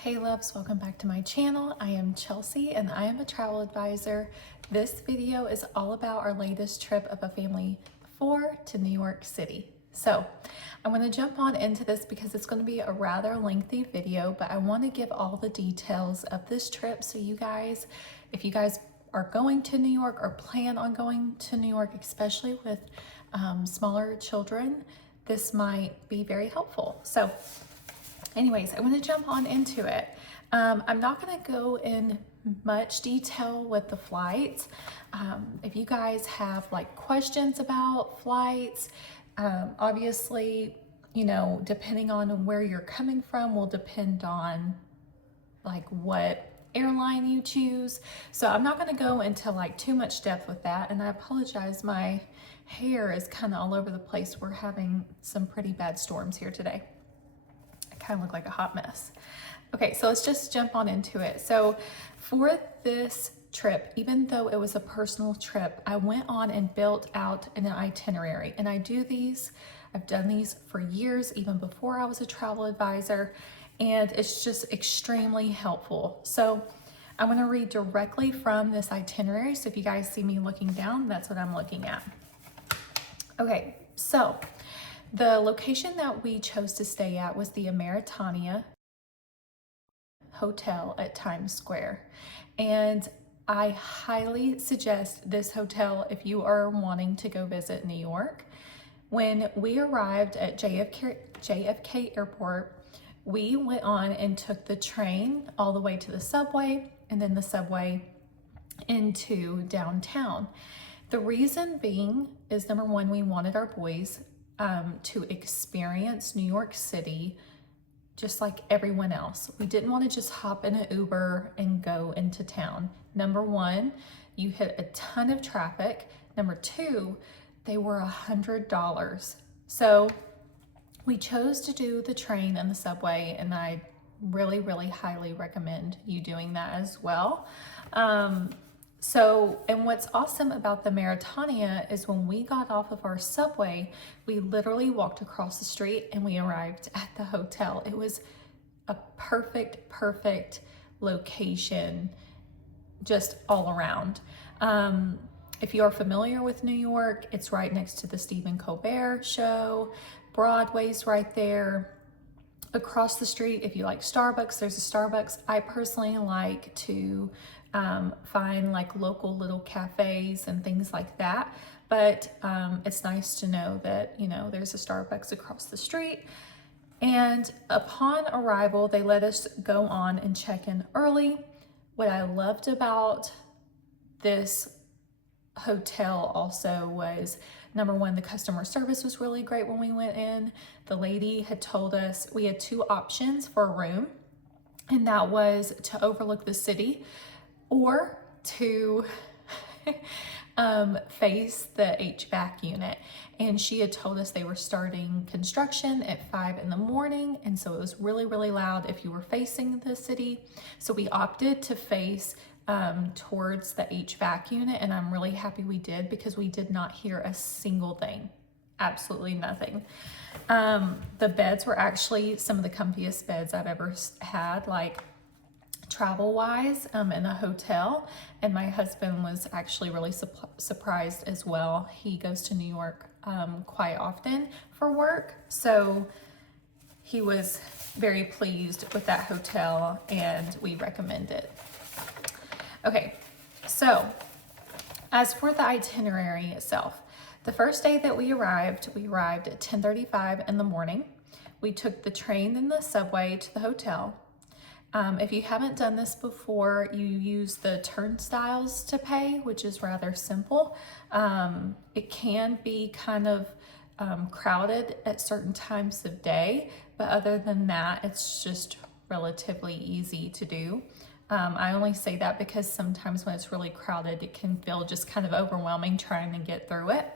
Hey loves, welcome back to my channel. I am Chelsea and I am a travel advisor. This video is all about our latest trip of a family of 4 to New York City. So I'm going to jump on into this because it's going to be a rather lengthy video, but I want to give all the details of this trip so you guys, if you guys are going to New York or plan on going to New York, especially with smaller children, this might be very helpful. So anyways, I want to jump on into it. I'm not going to go in much detail with the flights. If you guys have like questions about flights, obviously, you know, depending on where you're coming from will depend on like what airline you choose. So I'm not going to go into like too much depth with that. And I apologize, my hair is kind of all over the place. We're having some pretty bad storms here today. Kind of look like a hot mess. Okay, so let's just jump on into it. So for this trip, even though it was a personal trip, I went on and built out an itinerary. And I've done these for years, even before I was a travel advisor, and it's just extremely helpful. So I'm going to read directly from this itinerary. So if you guys see me looking down, that's what I'm looking at. Okay, so the location that we chose to stay at was the Ameritania Hotel at Times Square. And I highly suggest this hotel if you are wanting to go visit New York. When we arrived at JFK Airport, we went on and took the train all the way to the subway and then the subway into downtown. The reason being is, number one, we wanted our boys to experience New York City just like everyone else. We didn't want to just hop in an Uber and go into town. Number one, you hit a ton of traffic. Number two, they were $100. So we chose to do the train and the subway, and I really, really highly recommend you doing that as well. And what's awesome about the Ameritania is when we got off of our subway, we literally walked across the street and we arrived at the hotel. It was a perfect location just all around. If you are familiar with New York, it's right next to the Stephen Colbert show. Broadway's right there. Across the street, if you like Starbucks, there's a Starbucks. I personally like to find like local little cafes and things like that, but it's nice to know that, you know, there's a Starbucks across the street. And upon arrival, they let us go on and check in early. What I loved about this hotel also was, number one, the customer service was really great when we went in. The lady had told us we had two options for a room, and that was to overlook the city or to face the HVAC unit. And she had told us they were starting construction at 5 in the morning, and so it was really loud if you were facing the city. So we opted to face towards the HVAC unit, and I'm really happy we did because we did not hear a single thing. Absolutely nothing. The beds were actually some of the comfiest beds I've ever had, like travel wise, in a hotel. And my husband was actually really surprised as well. He goes to New York quite often for work, so he was very pleased with that hotel and we recommend it. Okay, so as for the itinerary itself, the first day that we arrived at 10:35 in the morning. We took the train and the subway to the hotel. If you haven't done this before, you use the turnstiles to pay, which is rather simple. It can be kind of crowded at certain times of day, but other than that, it's just relatively easy to do. I only say that because sometimes when it's really crowded, it can feel just kind of overwhelming trying to get through it.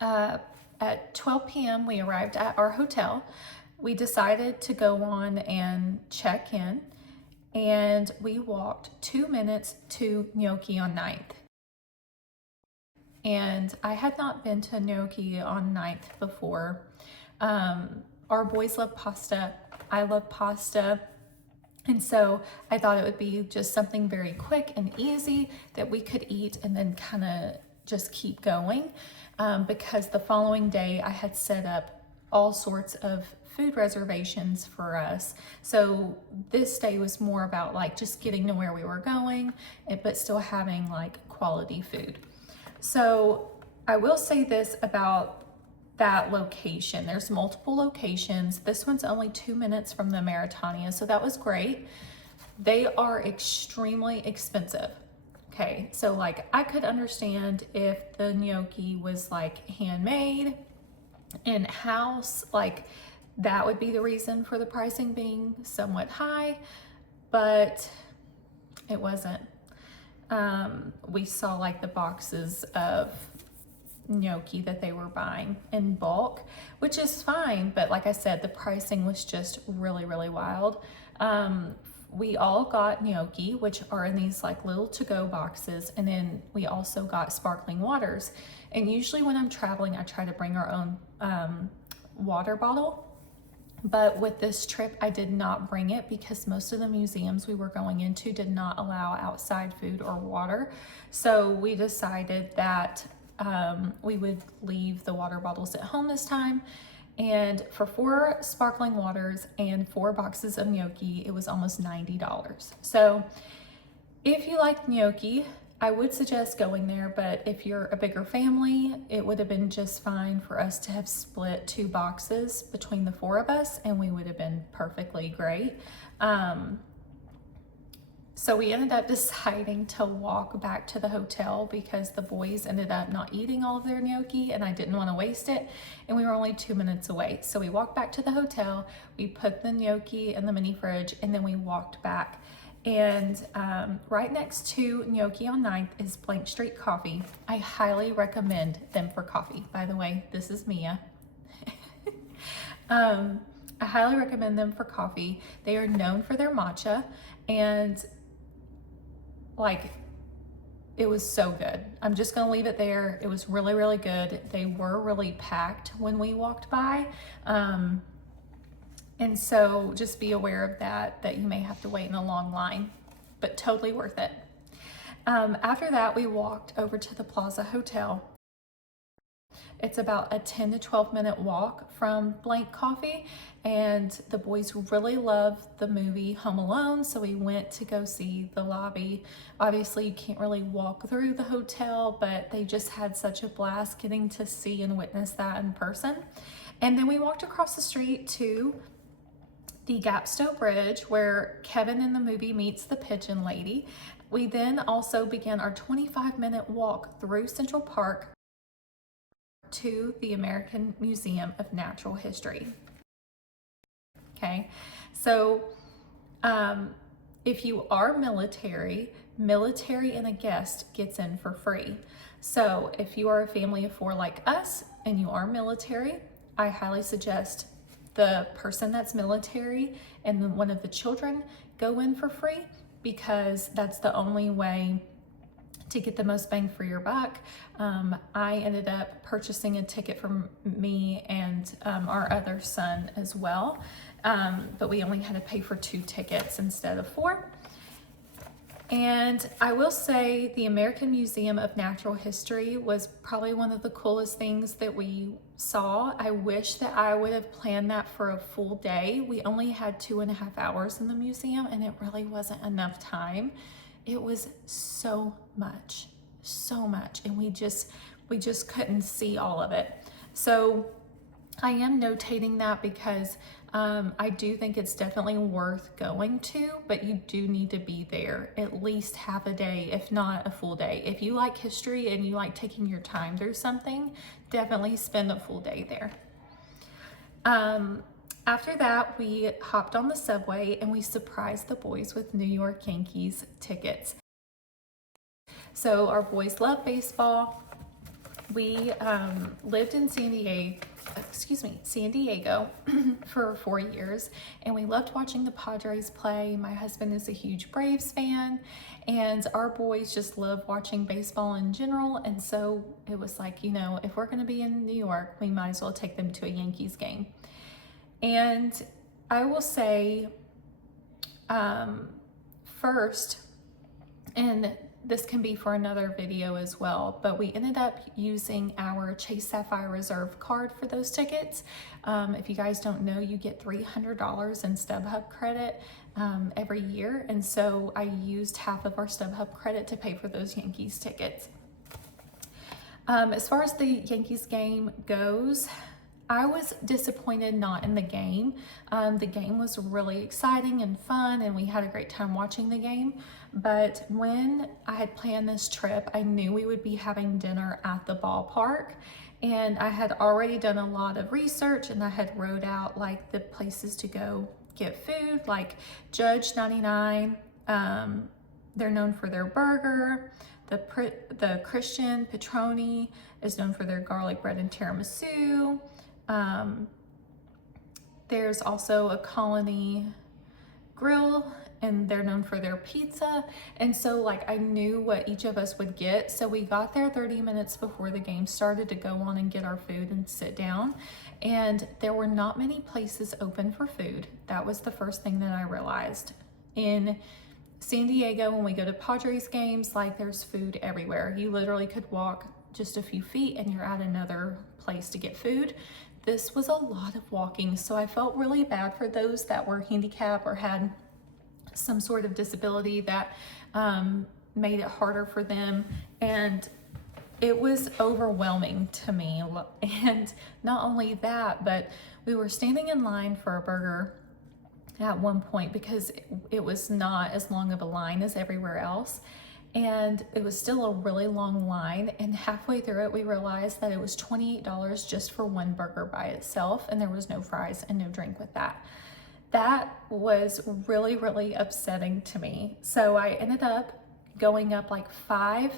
At 12 p.m., we arrived at our hotel. We decided to go on and check in, and we walked 2 minutes to Gnocchi on 9th. And I had not been to Gnocchi on 9th before. Our boys love pasta. I love pasta. And so I thought it would be just something very quick and easy that we could eat and then kind of just keep going, because the following day I had set up all sorts of food reservations for us. So this day was more about like just getting to where we were going, but still having like quality food. So I will say this about that location. There's multiple locations. This one's only 2 minutes from the Ameritania, so that was great. They are extremely expensive. Okay, so like I could understand if the gnocchi was like handmade in-house, like that would be the reason for the pricing being somewhat high, but it wasn't. We saw like the boxes of gnocchi that they were buying in bulk, which is fine, but like I said, the pricing was just really, really wild. We all got gnocchi, which are in these like little to-go boxes, and then we also got sparkling waters. And usually when I'm traveling, I try to bring our own water bottle. But with this trip, I did not bring it because most of the museums we were going into did not allow outside food or water. So we decided that we would leave the water bottles at home this time. And for 4 sparkling waters and 4 boxes of gnocchi, it was almost $90. So if you like gnocchi, I would suggest going there, but if you're a bigger family, it would have been just fine for us to have split 2 boxes between the 4 of us, and we would have been perfectly great. So we ended up deciding to walk back to the hotel because the boys ended up not eating all of their gnocchi and I didn't want to waste it, and we were only 2 minutes away. So we walked back to the hotel, we put the gnocchi in the mini fridge, and then we walked back. And right next to Gnocchi on 9th is Blank Street Coffee. I highly recommend them for coffee. By the way, this is Mia. I highly recommend them for coffee. They are known for their matcha, and like, it was so good. I'm just gonna leave it there. It was really, really good. They were really packed when we walked by. And so just be aware of that you may have to wait in a long line, but totally worth it. After that, we walked over to the Plaza Hotel. It's about a 10 to 12 minute walk from Blank Coffee, and the boys really love the movie Home Alone, so we went to go see the lobby. Obviously, you can't really walk through the hotel, but they just had such a blast getting to see and witness that in person. And then we walked across the street to the Gapstow Bridge, where Kevin in the movie meets the pigeon lady. We then also began our 25-minute walk through Central Park to the American Museum of Natural History. Okay, so if you are military and a guest gets in for free. So if you are a family of 4 like us and you are military, I highly suggest the person that's military and then one of the children go in for free, because that's the only way to get the most bang for your buck. I ended up purchasing a ticket for me and our other son as well, but we only had to pay for 2 tickets instead of 4. And I will say the American Museum of Natural History was probably one of the coolest things that we saw. I wish that I would have planned that for a full day. We only had 2.5 hours in the museum, and it really wasn't enough time. It was so much, and we just couldn't see all of it. So I am notating that because I do think it's definitely worth going to, but you do need to be there at least half a day, if not a full day. If you like history and you like taking your time through something, definitely spend a full day there. After that, we hopped on the subway and we surprised the boys with New York Yankees tickets. So our boys love baseball. We lived in San Diego for 4 years, and we loved watching the Padres play. My husband is a huge Braves fan, and our boys just love watching baseball in general. And so it was like, you know, if we're going to be in New York, we might as well take them to a Yankees game. And I will say first, and this can be for another video as well, but we ended up using our Chase Sapphire Reserve card for those tickets. If you guys don't know, you get $300 in StubHub credit every year, and so I used half of our StubHub credit to pay for those Yankees tickets. As far as the Yankees game goes, I was disappointed not in the game. The game was really exciting and fun, and we had a great time watching the game. But when I had planned this trip, I knew we would be having dinner at the ballpark. And I had already done a lot of research, and I had wrote out like the places to go get food, like Judge 99. They're known for their burger. The Christian Petroni is known for their garlic bread and tiramisu. There's also a Colony Grill, and they're known for their pizza. And so like I knew what each of us would get. So we got there 30 minutes before the game started to go on and get our food and sit down. And there were not many places open for food. That was the first thing that I realized. In San Diego, when we go to Padres games, like there's food everywhere. You literally could walk just a few feet and you're at another place to get food. This was a lot of walking, so I felt really bad for those that were handicapped or had some sort of disability that made it harder for them. And it was overwhelming to me. And not only that, but we were standing in line for a burger at one point because it was not as long of a line as everywhere else. And it was still a really long line, and halfway through it we realized that it was $28 just for one burger by itself, and there was no fries and no drink with that. That was really, really upsetting to me. So I ended up going up like 5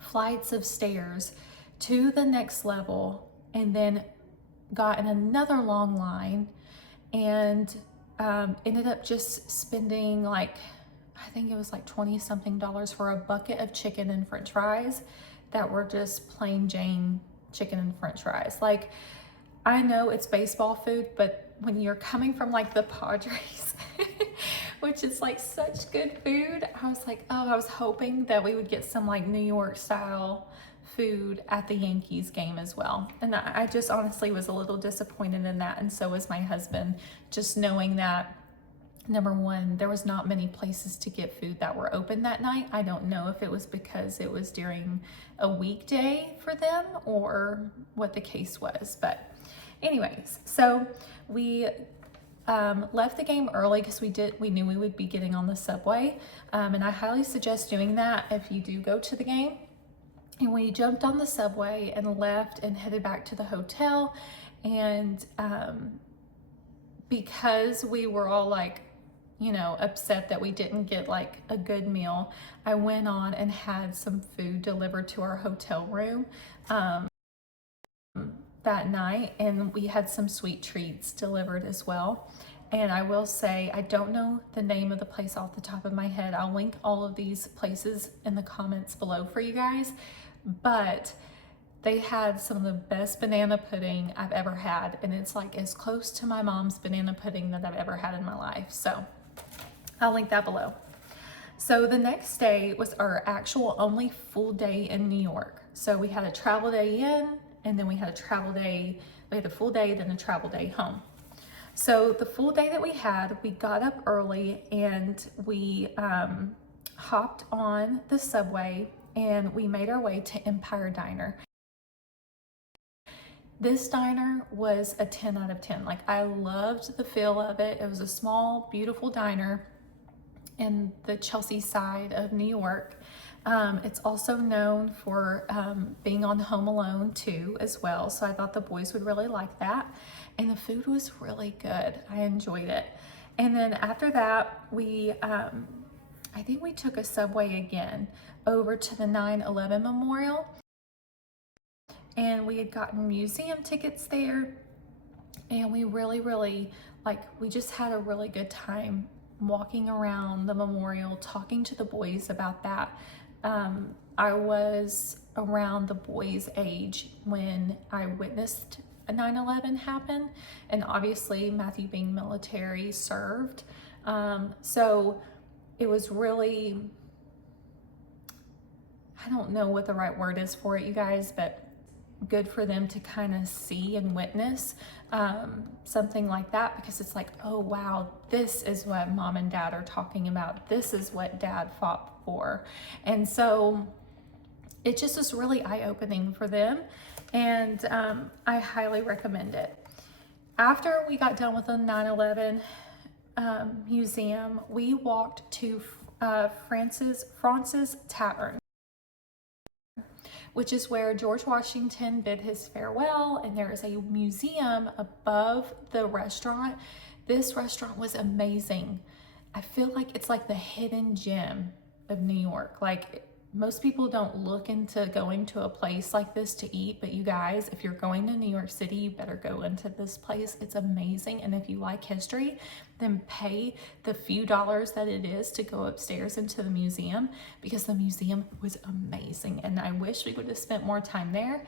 flights of stairs to the next level, and then got in another long line, and ended up just spending like, I think it was like 20 something dollars for a bucket of chicken and french fries that were just plain Jane chicken and french fries. Like, I know it's baseball food, but when you're coming from like the Padres, which is like such good food, I was like, oh, I was hoping that we would get some like New York style food at the Yankees game as well. And I just honestly was a little disappointed in that, and so was my husband, just knowing that, number one, there was not many places to get food that were open that night. I don't know if it was because it was during a weekday for them or what the case was. But anyways, so we left the game early because we knew we would be getting on the subway. And I highly suggest doing that if you do go to the game. And we jumped on the subway and left and headed back to the hotel. And because we were all like, you know, upset that we didn't get like a good meal, I went on and had some food delivered to our hotel room that night, and we had some sweet treats delivered as well. And I will say, I don't know the name of the place off the top of my head. I'll link all of these places in the comments below for you guys, but they had some of the best banana pudding I've ever had, and it's like as close to my mom's banana pudding that I've ever had in my life. So I'll link that below. So the next day was our actual only full day in New York. So we had a travel day in, and then we had a travel day, we had a full day, then a travel day home. So the full day that we had, we got up early and we hopped on the subway and we made our way to Empire Diner. This diner was a 10 out of 10. Like, I loved the feel of it. It was a small, beautiful diner in the Chelsea side of New York. It's also known for being on Home Alone 2 as well. So I thought the boys would really like that. And the food was really good. I enjoyed it. And then after that, we, I think we took a subway again over to the 9/11 Memorial. And we had gotten museum tickets there. And we really, like, we just had a really good time walking around the memorial, talking to the boys about that. I was around the boys' age when I witnessed 9/11 happened, and obviously Matthew being military served. So it was really, I don't know what the right word is for it, you guys, but good for them to kind of see and witness something like that, because it's like, oh wow, this is what mom and dad are talking about. This is what dad fought for. And so it just was really eye-opening for them, and I highly recommend it. After we got done with the 9/11 museum, we walked to Fraunces Tavern, which is where George Washington bid his farewell, and there is a museum above the restaurant. This restaurant was amazing. I feel like it's like the hidden gem of New York. Like, most people don't look into going to a place like this to eat, but you guys, if you're going to New York City, you better go into this place. It's amazing. And if you like history, then pay the few dollars that it is to go upstairs into the museum, because the museum was amazing. And I wish we would have spent more time there.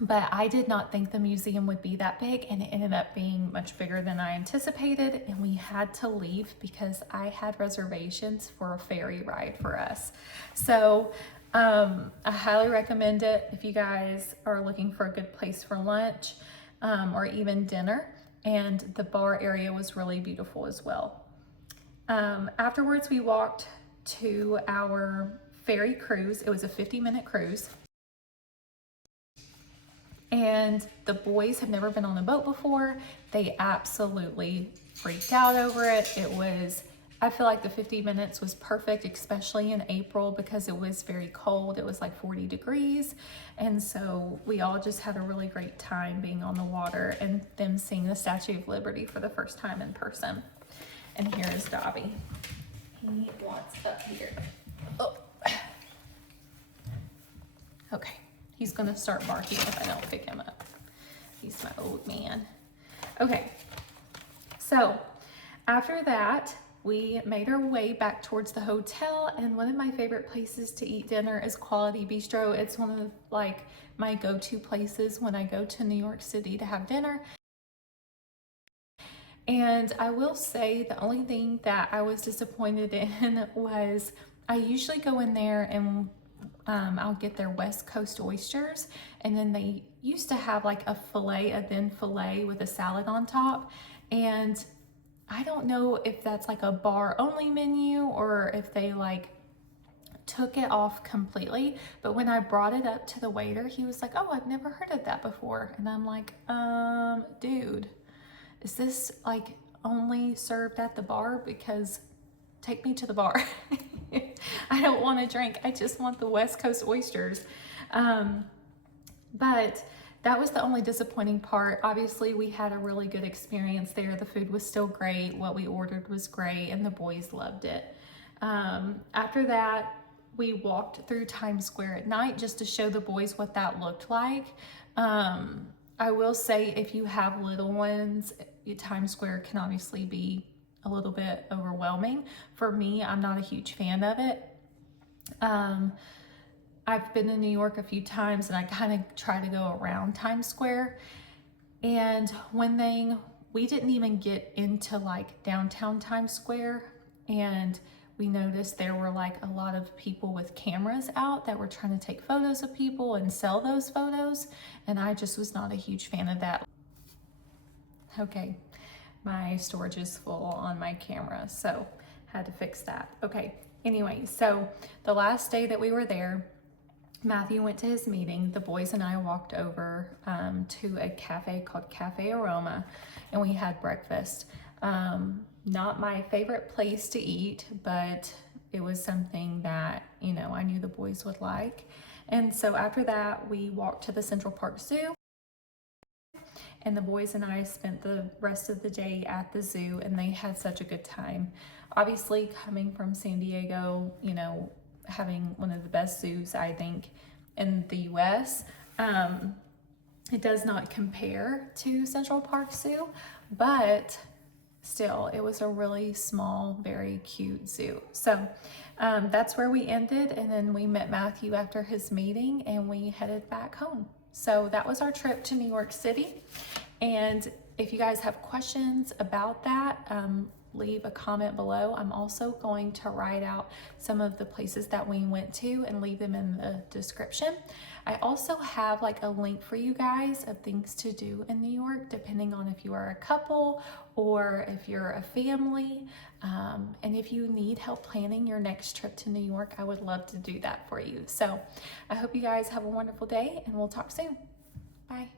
But I did not think the museum would be that big, and it ended up being much bigger than I anticipated, and we had to leave because I had reservations for a ferry ride for us. So I highly recommend it if you guys are looking for a good place for lunch or even dinner, and the bar area was really beautiful as well. Afterwards, we walked to our ferry cruise. It was a 50-minute cruise. And the boys have never been on a boat before. They absolutely freaked out over it. I feel like the 50 minutes was perfect, especially in April, because it was very cold. It was like 40 degrees. And so we all just had a really great time being on the water and them seeing the Statue of Liberty for the first time in person. And here is Dobby. He wants up here. Oh. Okay. He's gonna start barking if I don't pick him up. He's my old man. Okay, so after that, we made our way back towards the hotel, and one of my favorite places to eat dinner is Quality Bistro. It's one of my go-to places when I go to New York City to have dinner. And I will say the only thing that I was disappointed in was I usually go in there and I'll get their West Coast oysters, and then they used to have like a thin filet with a salad on top, and I don't know if that's like a bar only menu or if they like took it off completely, but when I brought it up to the waiter, he was like, oh, I've never heard of that before. And I'm like, dude, is this like only served at the bar? Because take me to the bar. I don't want to drink. I just want the West Coast oysters. But that was the only disappointing part. Obviously, we had a really good experience there. The food was still great. What we ordered was great, and the boys loved it. After that, we walked through Times Square at night just to show the boys what that looked like. I will say, if you have little ones, Times Square can obviously be a little bit overwhelming. For me, I'm not a huge fan of it. I've been to New York a few times, and I kind of try to go around Times Square. And one thing, we didn't even get into like downtown Times Square, and we noticed there were like a lot of people with cameras out that were trying to take photos of people and sell those photos, and I just was not a huge fan of that. Okay, my storage is full on my camera, so had to fix that. Okay, anyway, so the last day that we were there, Matthew went to his meeting. The boys and I walked over to a cafe called Cafe Aroma, and we had breakfast. Not my favorite place to eat, but it was something that, you know, I knew the boys would like. And so after that, we walked to the Central Park Zoo, and the boys and I spent the rest of the day at the zoo, and they had such a good time. Obviously, coming from San Diego, you know, having one of the best zoos, I think, in the US, it does not compare to Central Park Zoo, but still, it was a really small, very cute zoo. So that's where we ended, and then we met Matthew after his meeting, and we headed back home. So that was our trip to New York City. And if you guys have questions about that, leave a comment below. I'm also going to write out some of the places that we went to and leave them in the description. I also have like a link for you guys of things to do in New York, depending on if you are a couple or if you're a family. And if you need help planning your next trip to New York, I would love to do that for you. So I hope you guys have a wonderful day, and we'll talk soon. Bye.